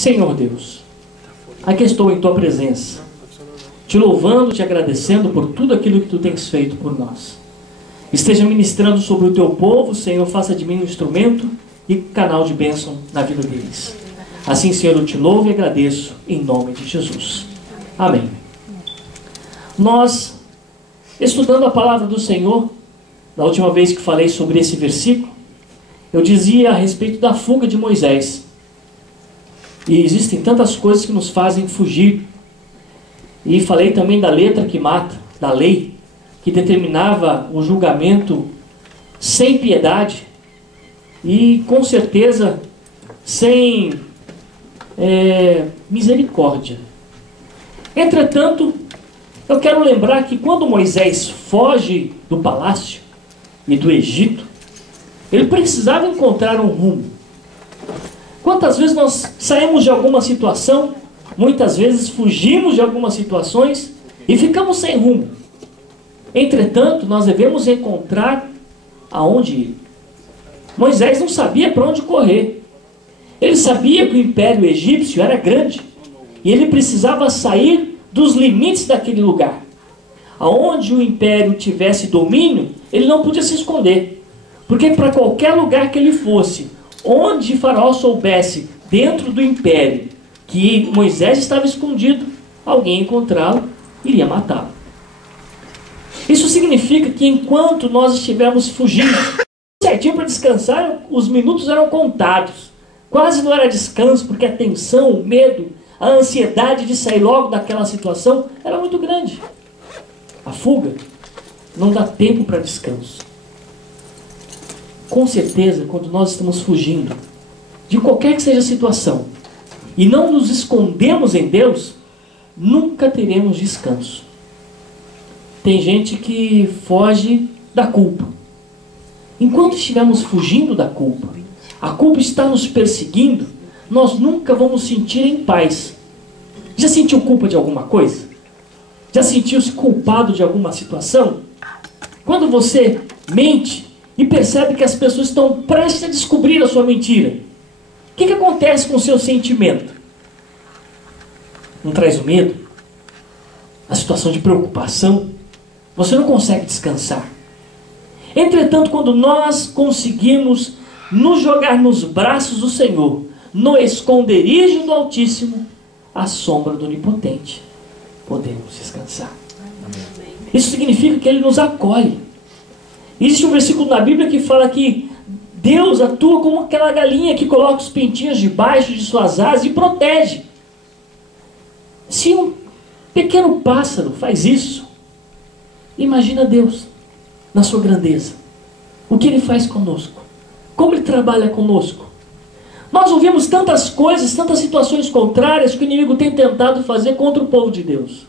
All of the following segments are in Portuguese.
Senhor Deus, aqui estou em Tua presença, te louvando, te agradecendo por tudo aquilo que Tu tens feito por nós. Esteja ministrando sobre o Teu povo, Senhor, faça de mim um instrumento e canal de bênção na vida deles. Assim, Senhor, eu te louvo e agradeço em nome de Jesus. Amém. Nós, estudando a palavra do Senhor, na última vez que falei sobre esse versículo, eu dizia a respeito da fuga de Moisés. E existem tantas coisas que nos fazem fugir. E falei também da letra que mata, da lei, que determinava o julgamento sem piedade e, com certeza, sem misericórdia. Entretanto, eu quero lembrar que quando Moisés foge do palácio e do Egito, ele precisava encontrar um rumo. Quantas vezes nós saímos de alguma situação, muitas vezes fugimos de algumas situações e ficamos sem rumo. Entretanto, nós devemos encontrar aonde ir. Moisés não sabia para onde correr. Ele sabia que o império egípcio era grande e ele precisava sair dos limites daquele lugar. Aonde o império tivesse domínio, ele não podia se esconder. Porque para qualquer lugar que ele fosse, onde Faraó soubesse, dentro do império, que Moisés estava escondido, alguém encontrá-lo, iria matá-lo. Isso significa que enquanto nós estivermos fugindo, certinho para descansar, os minutos eram contados. Quase não era descanso, porque a tensão, o medo, a ansiedade de sair logo daquela situação era muito grande. A fuga não dá tempo para descanso. Com certeza, quando nós estamos fugindo de qualquer que seja a situação e não nos escondemos em Deus, nunca teremos descanso. Tem gente que foge da culpa. Enquanto estivermos fugindo da culpa, a culpa está nos perseguindo, nós nunca vamos sentir em paz. Já sentiu culpa de alguma coisa? Já sentiu-se culpado de alguma situação? Quando você mente e percebe que as pessoas estão prestes a descobrir a sua mentira, o que acontece com o seu sentimento? Não traz o medo? A situação de preocupação? Você não consegue descansar. Entretanto, quando nós conseguimos nos jogar nos braços do Senhor, no esconderijo do Altíssimo, à sombra do Onipotente, podemos descansar. Amém. Isso significa que Ele nos acolhe. Existe um versículo na Bíblia que fala que Deus atua como aquela galinha que coloca os pintinhos debaixo de suas asas e protege. Se um pequeno pássaro faz isso, imagina Deus na sua grandeza. O que Ele faz conosco? Como Ele trabalha conosco? Nós ouvimos tantas coisas, tantas situações contrárias que o inimigo tem tentado fazer contra o povo de Deus.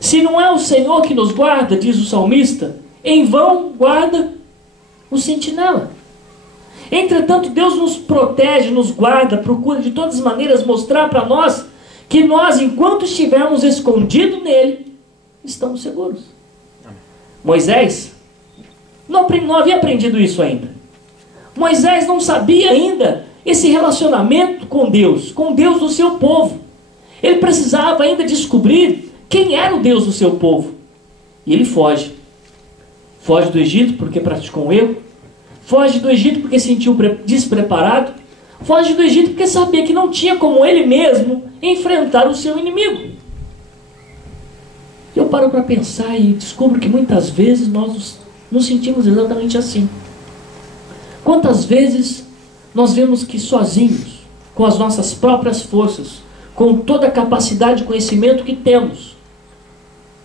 Se não é o Senhor que nos guarda, diz o salmista, em vão guarda o sentinela. Entretanto, Deus nos protege, nos guarda, procura de todas as maneiras mostrar para nós que nós, enquanto estivermos escondidos nele, estamos seguros. Moisés não havia aprendido isso ainda. Moisés não sabia ainda esse relacionamento com Deus do seu povo. Ele precisava ainda descobrir quem era o Deus do seu povo. E ele foge. Foge do Egito porque praticou um erro. Foge do Egito porque se sentiu despreparado. Foge do Egito porque sabia que não tinha como ele mesmo enfrentar o seu inimigo. Eu paro para pensar e descubro que muitas vezes nós nos sentimos exatamente assim. Quantas vezes nós vemos que sozinhos, com as nossas próprias forças, com toda a capacidade de conhecimento que temos,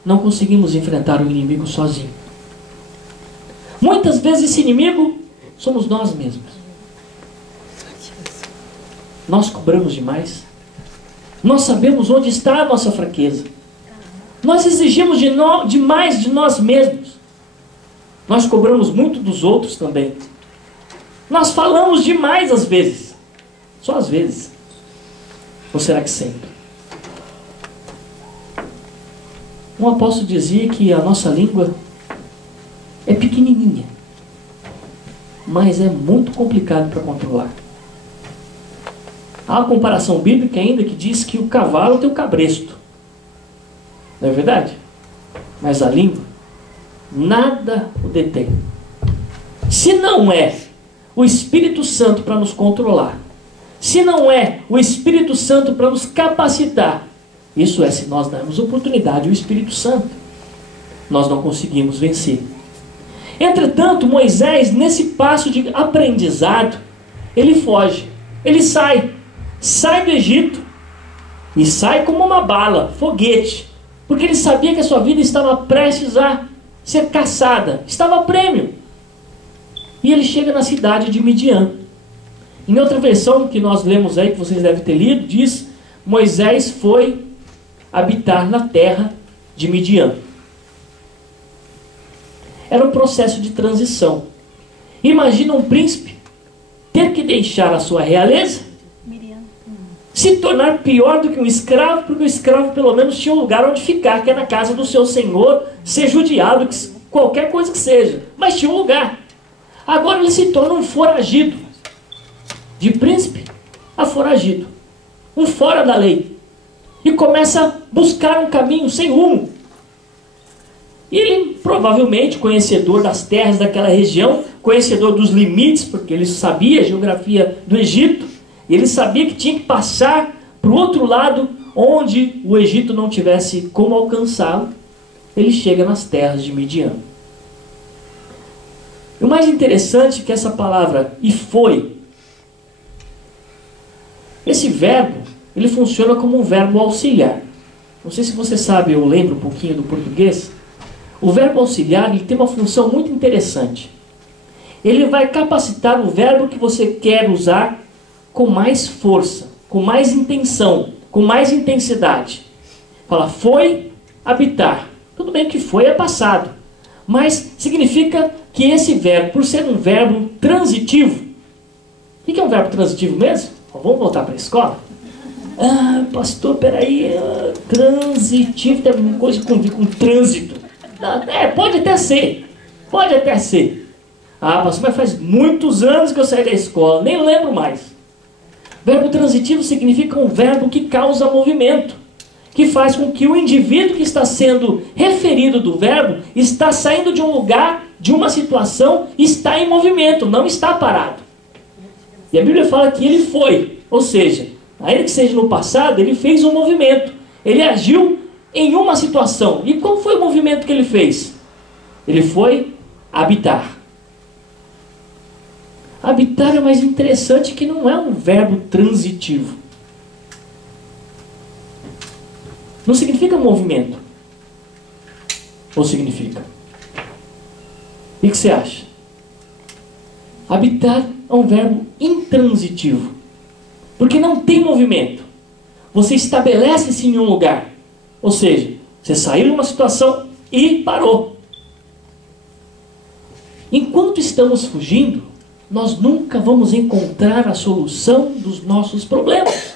não conseguimos enfrentar o inimigo sozinho. Muitas vezes esse inimigo somos nós mesmos. Nós cobramos demais. Nós sabemos onde está a nossa fraqueza. Nós exigimos demais de nós mesmos. Nós cobramos muito dos outros também. Nós falamos demais às vezes. Só às vezes. Ou será que sempre? Um apóstolo dizia que a nossa língua é pequenininha, mas é muito complicado para controlar. Há uma comparação bíblica ainda que diz que o cavalo tem o cabresto. Não é verdade? Mas a língua, nada o detém. Se não é o Espírito Santo para nos controlar, se não é o Espírito Santo para nos capacitar, isso é, se nós darmos oportunidade ao Espírito Santo, nós não conseguimos vencer. Entretanto, Moisés, nesse passo de aprendizado, ele foge, ele sai do Egito, e sai como uma bala, foguete, porque ele sabia que a sua vida estava prestes a ser caçada, estava a prêmio. E ele chega na cidade de Midian. Em outra versão que nós lemos aí, que vocês devem ter lido, diz: Moisés foi habitar na terra de Midian. Era um processo de transição. Imagina um príncipe ter que deixar a sua realeza, se tornar pior do que um escravo, porque o escravo pelo menos tinha um lugar onde ficar, que é na casa do seu senhor, ser judiado, qualquer coisa que seja, mas tinha um lugar. Agora ele se torna um foragido, de príncipe a foragido, um fora da lei, e começa a buscar um caminho sem rumo. E ele, provavelmente, conhecedor das terras daquela região, conhecedor dos limites, porque ele sabia a geografia do Egito, ele sabia que tinha que passar para o outro lado, onde o Egito não tivesse como alcançá-lo. Ele chega nas terras de Midian. E o mais interessante é que essa palavra, e foi, esse verbo, ele funciona como um verbo auxiliar. Não sei se você sabe, eu lembro um pouquinho do português. O verbo auxiliar, ele tem uma função muito interessante. Ele vai capacitar o verbo que você quer usar com mais força, com mais intenção, com mais intensidade. Fala, foi habitar. Tudo bem que foi é passado, mas significa que esse verbo, por ser um verbo transitivo, o que é um verbo transitivo mesmo? Vamos voltar para a escola? Ah, pastor, peraí, transitivo tem alguma coisa com trânsito. Pode até ser, pode até ser. Ah, pastor, mas faz muitos anos que eu saí da escola, nem lembro mais. Verbo transitivo significa um verbo que causa movimento, que faz com que o indivíduo que está sendo referido do verbo está saindo de um lugar, de uma situação, está em movimento, não está parado. E a Bíblia fala que ele foi, ou seja, ainda que seja no passado, ele fez um movimento, ele agiu em uma situação. E qual foi o movimento que ele fez? Ele foi habitar. Habitar é mais interessante, que não é um verbo transitivo. Não significa movimento. Ou significa? O que você acha? Habitar é um verbo intransitivo. Porque não tem movimento. Você estabelece-se em um lugar. Ou seja, você saiu de uma situação e parou. Enquanto estamos fugindo, nós nunca vamos encontrar a solução dos nossos problemas.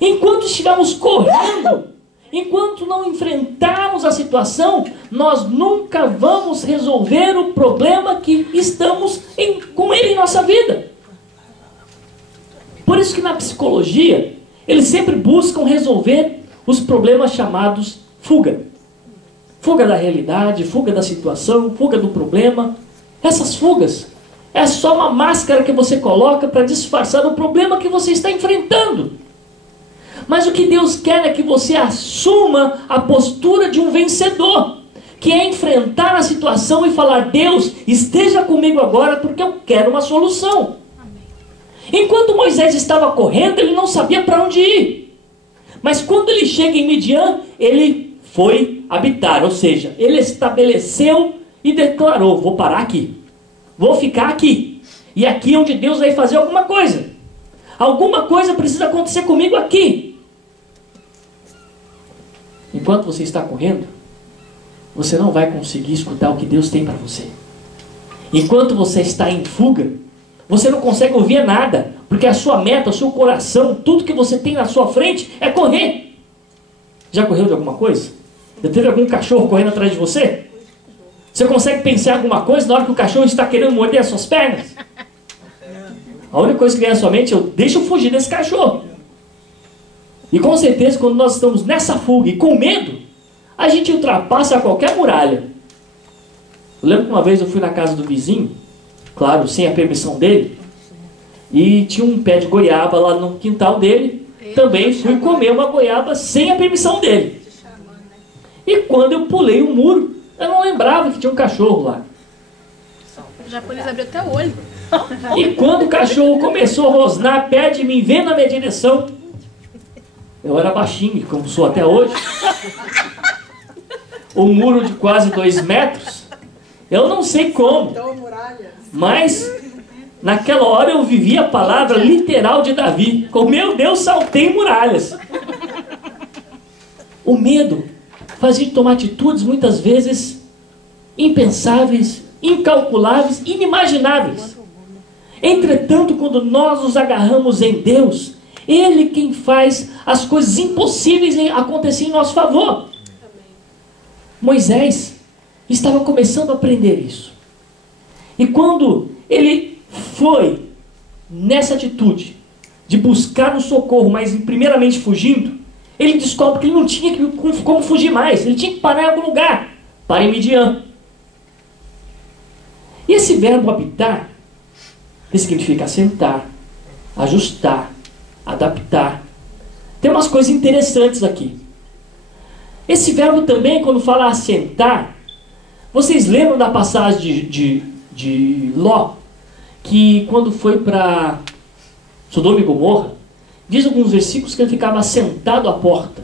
Enquanto estivermos correndo, enquanto não enfrentarmos a situação, nós nunca vamos resolver o problema que estamos com ele em nossa vida. Por isso que na psicologia, eles sempre buscam resolver os problemas chamados fuga. Fuga da realidade, fuga da situação, fuga do problema. Essas fugas é só uma máscara que você coloca para disfarçar o problema que você está enfrentando. Mas o que Deus quer é que você assuma a postura de um vencedor, que é enfrentar a situação e falar: Deus, esteja comigo agora, porque eu quero uma solução. Enquanto Moisés estava correndo, ele não sabia para onde ir. Mas quando ele chega em Midian, ele foi habitar, ou seja, ele estabeleceu e declarou: vou parar aqui, vou ficar aqui, e aqui é onde Deus vai fazer alguma coisa. Alguma coisa precisa acontecer comigo aqui. Enquanto você está correndo, você não vai conseguir escutar o que Deus tem para você. Enquanto você está em fuga, você não consegue ouvir nada, porque a sua meta, o seu coração, tudo que você tem na sua frente é correr. Já correu de alguma coisa? Já teve algum cachorro correndo atrás de você? Você consegue pensar em alguma coisa na hora que o cachorro está querendo morder as suas pernas? A única coisa que vem à sua mente é: deixa eu fugir desse cachorro. E com certeza, quando nós estamos nessa fuga e com medo, a gente ultrapassa qualquer muralha. Eu lembro que uma vez eu fui na casa do vizinho, claro, sem a permissão dele, e tinha um pé de goiaba lá no quintal dele. Também fui comer uma goiaba sem a permissão dele. E quando eu pulei o muro, eu não lembrava que tinha um cachorro lá. O japonês abriu até o olho. E quando o cachorro começou a rosnar perto de mim, vendo na minha direção, eu era baixinho, como sou até hoje, o muro de quase 2 metros, eu não sei como, mas naquela hora eu vivi a palavra literal de Davi. Com meu Deus, saltei muralhas. O medo faz a gente tomar atitudes muitas vezes impensáveis, incalculáveis, inimagináveis. Entretanto, quando nós nos agarramos em Deus, Ele quem faz as coisas impossíveis acontecerem em nosso favor. Moisés estava começando a aprender isso. E quando ele foi nessa atitude de buscar um socorro, mas primeiramente fugindo, ele descobre que ele não tinha como fugir mais. Ele tinha que parar em algum lugar. Para em Midian. E esse verbo habitar, que significa assentar, ajustar, adaptar. Tem umas coisas interessantes aqui. Esse verbo também, quando fala assentar, vocês lembram da passagem de Ló, que quando foi para Sodoma e Gomorra, diz alguns versículos que ele ficava sentado à porta.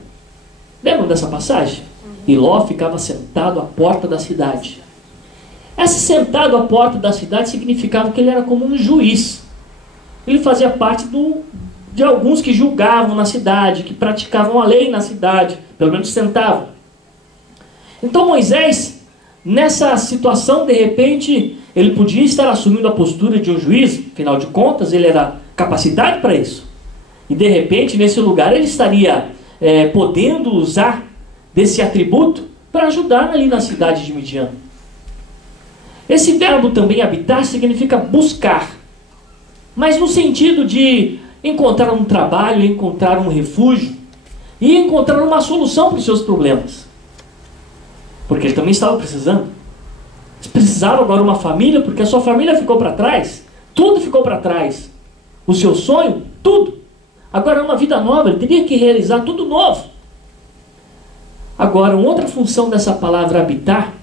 Lembram dessa passagem? E Ló ficava sentado à porta da cidade. Esse sentado à porta da cidade significava que ele era como um juiz. Ele fazia parte de alguns que julgavam na cidade, que praticavam a lei na cidade, pelo menos sentavam. Então Moisés, nessa situação, de repente, ele podia estar assumindo a postura de um juiz, afinal de contas, ele era capacitado para isso. E de repente, nesse lugar, ele estaria podendo usar desse atributo para ajudar ali na cidade de Midian. Esse verbo também habitar significa buscar, mas no sentido de encontrar um trabalho, encontrar um refúgio e encontrar uma solução para os seus problemas. Porque ele também estava precisando. Eles precisavam agora uma família, porque a sua família ficou para trás. Tudo ficou para trás. O seu sonho, tudo. Agora uma vida nova, ele teria que realizar tudo novo. Agora, uma outra função dessa palavra habitar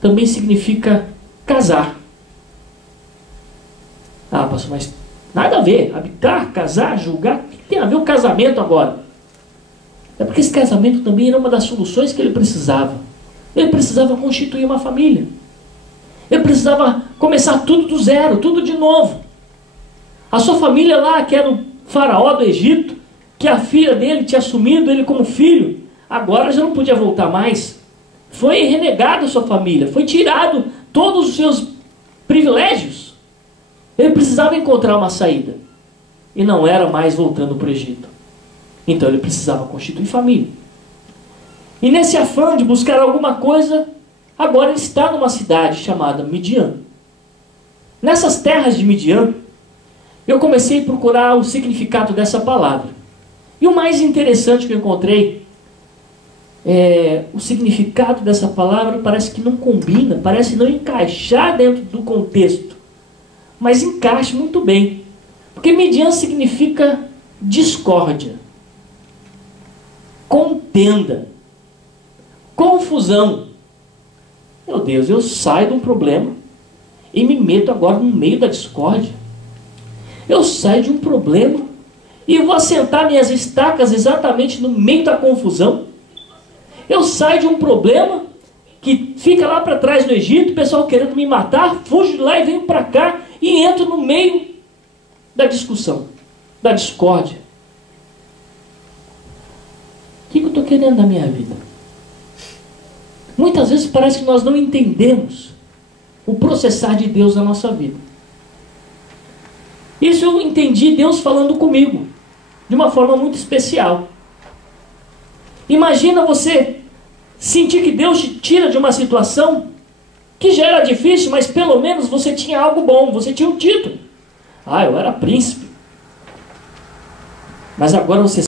também significa casar. Ah, pastor, mas nada a ver. Habitar, casar, julgar, o que tem a ver o casamento agora? É porque esse casamento também era uma das soluções que ele precisava. Ele precisava constituir uma família. Ele precisava começar tudo do zero, tudo de novo. A sua família lá, que era o faraó do Egito, que a filha dele tinha assumido ele como filho, agora já não podia voltar mais. Foi renegado a sua família, foi tirado todos os seus privilégios. Ele precisava encontrar uma saída. E não era mais voltando para o Egito. Então ele precisava constituir família. E nesse afã de buscar alguma coisa, agora ele está numa cidade chamada Midian. Nessas terras de Midian, eu comecei a procurar o significado dessa palavra. E o mais interessante que eu encontrei o significado dessa palavra parece que não combina, parece não encaixar dentro do contexto. Mas encaixa muito bem. Porque Midian significa discórdia, contenda, confusão. Meu Deus, eu saio de um problema e me meto agora no meio da discórdia. Eu saio de um problema e vou assentar minhas estacas exatamente no meio da confusão. Eu saio de um problema que fica lá para trás no Egito, o pessoal querendo me matar, fujo de lá e venho para cá e entro no meio da discussão, da discórdia. O que eu estou querendo na minha vida? Muitas vezes parece que nós não entendemos o processar de Deus na nossa vida. Isso eu entendi Deus falando comigo, de uma forma muito especial. Imagina você sentir que Deus te tira de uma situação que já era difícil, mas pelo menos você tinha algo bom, você tinha um título. Ah, eu era príncipe. Mas agora você